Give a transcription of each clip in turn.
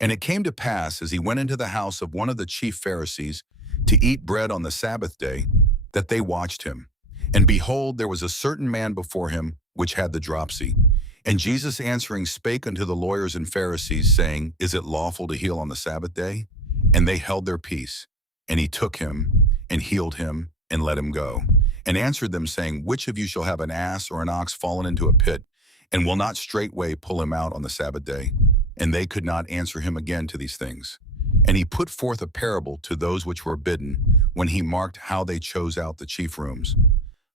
And it came to pass, as he went into the house of one of the chief Pharisees to eat bread on the Sabbath day, that they watched him. And behold, there was a certain man before him which had the dropsy. And Jesus answering spake unto the lawyers and Pharisees, saying, Is it lawful to heal on the Sabbath day? And they held their peace. And he took him, and healed him, and let him go. And answered them, saying, Which of you shall have an ass or an ox fallen into a pit, and will not straightway pull him out on the Sabbath day? And they could not answer him again to these things. And he put forth a parable to those which were bidden, when he marked how they chose out the chief rooms,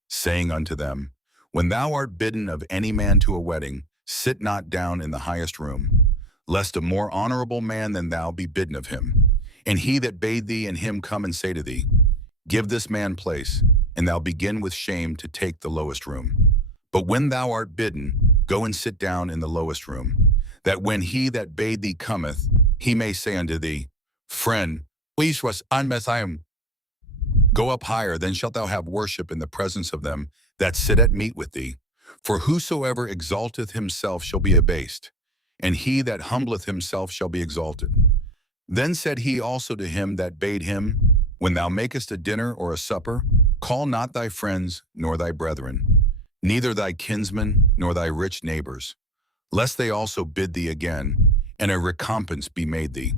saying unto them, When thou art bidden of any man to a wedding, sit not down in the highest room, lest a more honorable man than thou be bidden of him. And he that bade thee and him come and say to thee, Give this man place, and thou begin with shame to take the lowest room. But when thou art bidden, go and sit down in the lowest room, that when he that bade thee cometh, he may say unto thee, Friend, please was unmessiah. Go up higher, then shalt thou have worship in the presence of them that sit at meat with thee. For whosoever exalteth himself shall be abased, and he that humbleth himself shall be exalted. Then said he also to him that bade him, When thou makest a dinner or a supper, call not thy friends nor thy brethren, neither thy kinsmen nor thy rich neighbors, lest they also bid thee again, and a recompense be made thee.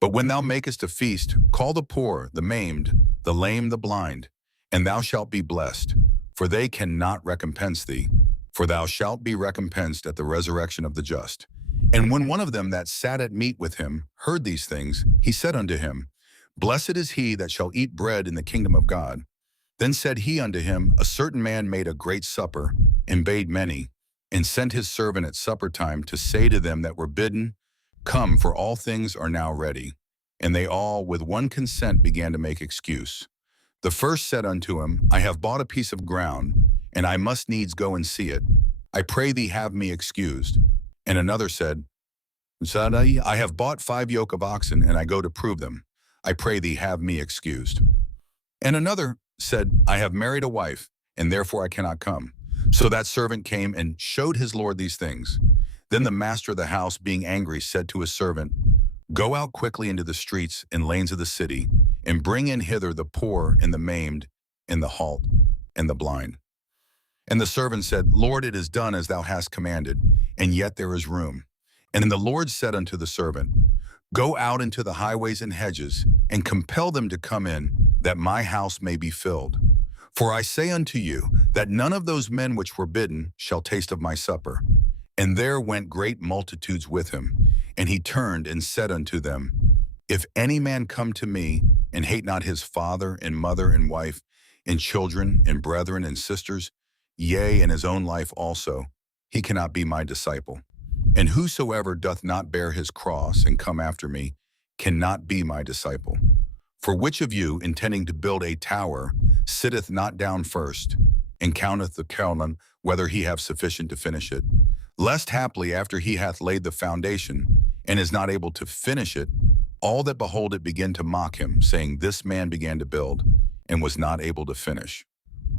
But when thou makest a feast, call the poor, the maimed, the lame, the blind, and thou shalt be blessed, for they cannot recompense thee, for thou shalt be recompensed at the resurrection of the just. And when one of them that sat at meat with him heard these things, he said unto him, Blessed is he that shall eat bread in the kingdom of God. Then said he unto him, A certain man made a great supper, and bade many, and sent his servant at supper time to say to them that were bidden, Come, for all things are now ready. And they all with one consent began to make excuse. The first said unto him, I have bought a piece of ground, and I must needs go and see it. I pray thee have me excused. And another said, I have bought 5 yoke of oxen, and I go to prove them. I pray thee have me excused. And another said, I have married a wife, and therefore I cannot come. So that servant came and showed his lord these things. Then the master of the house, being angry, said to his servant, Go out quickly into the streets and lanes of the city, and bring in hither the poor and the maimed, and the halt, and the blind. And the servant said, Lord, it is done as thou hast commanded, and yet there is room. And then the Lord said unto the servant, Go out into the highways and hedges, and compel them to come in, that my house may be filled. For I say unto you, that none of those men which were bidden shall taste of my supper. And there went great multitudes with him. And he turned and said unto them, If any man come to me, and hate not his father and mother and wife, and children and brethren and sisters, yea, and his own life also, he cannot be my disciple. And whosoever doth not bear his cross and come after me cannot be my disciple. For which of you, intending to build a tower, sitteth not down first, and counteth the column whether he have sufficient to finish it? Lest haply after he hath laid the foundation, and is not able to finish it, all that behold it begin to mock him, saying, This man began to build, and was not able to finish.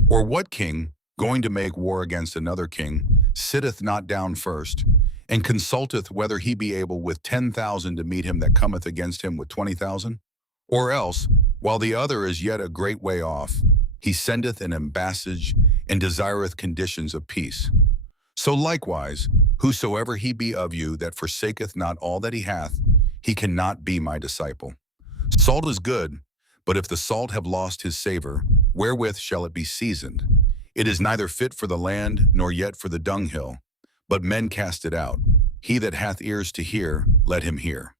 Or what king, going to make war against another king, sitteth not down first, and consulteth whether he be able with 10,000 to meet him that cometh against him with 20,000? Or else, while the other is yet a great way off, he sendeth an ambassage, and desireth conditions of peace. So likewise, whosoever he be of you that forsaketh not all that he hath, he cannot be my disciple. Salt is good, but if the salt have lost his savor, wherewith shall it be seasoned? It is neither fit for the land, nor yet for the dunghill, but men cast it out. He that hath ears to hear, let him hear.